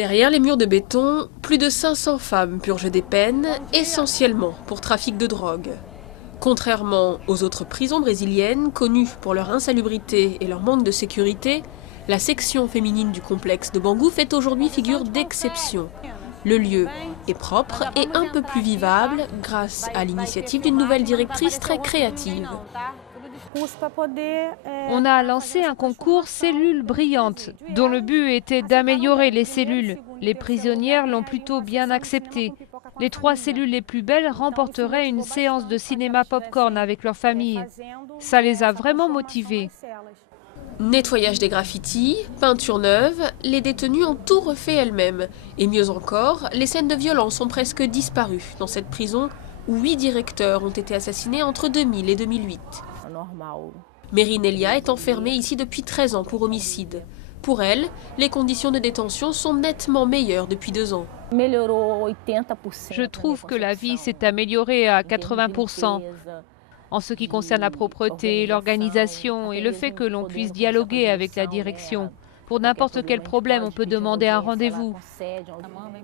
Derrière les murs de béton, plus de 500 femmes purgent des peines, essentiellement pour trafic de drogue. Contrairement aux autres prisons brésiliennes, connues pour leur insalubrité et leur manque de sécurité, la section féminine du complexe de Bangu fait aujourd'hui figure d'exception. Le lieu est propre et un peu plus vivable grâce à l'initiative d'une nouvelle directrice très créative. On a lancé un concours Cellules brillantes, dont le but était d'améliorer les cellules. Les prisonnières l'ont plutôt bien accepté. Les 3 cellules les plus belles remporteraient une séance de cinéma popcorn avec leur famille. Ça les a vraiment motivées. Nettoyage des graffitis, peinture neuve, les détenues ont tout refait elles-mêmes. Et mieux encore, les scènes de violence ont presque disparu dans cette prison où 8 directeurs ont été assassinés entre 2000 et 2008. Merinelia est enfermée ici depuis 13 ans pour homicide. Pour elle, les conditions de détention sont nettement meilleures depuis 2 ans. Je trouve que la vie s'est améliorée à 80%. En ce qui concerne la propreté, l'organisation et le fait que l'on puisse dialoguer avec la direction. Pour n'importe quel problème, on peut demander un rendez-vous.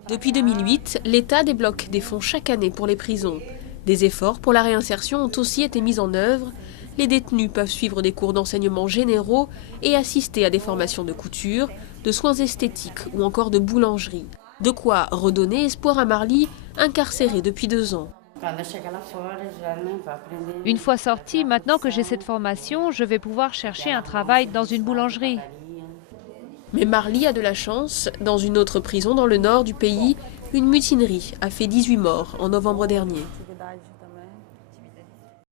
Depuis 2008, l'État débloque des fonds chaque année pour les prisons. Des efforts pour la réinsertion ont aussi été mis en œuvre. Les détenus peuvent suivre des cours d'enseignement généraux et assister à des formations de couture, de soins esthétiques ou encore de boulangerie. De quoi redonner espoir à Marli, incarcérée depuis 2 ans. Une fois sortie, maintenant que j'ai cette formation, je vais pouvoir chercher un travail dans une boulangerie. Mais Marli a de la chance. Dans une autre prison dans le nord du pays, une mutinerie a fait 18 morts en novembre dernier.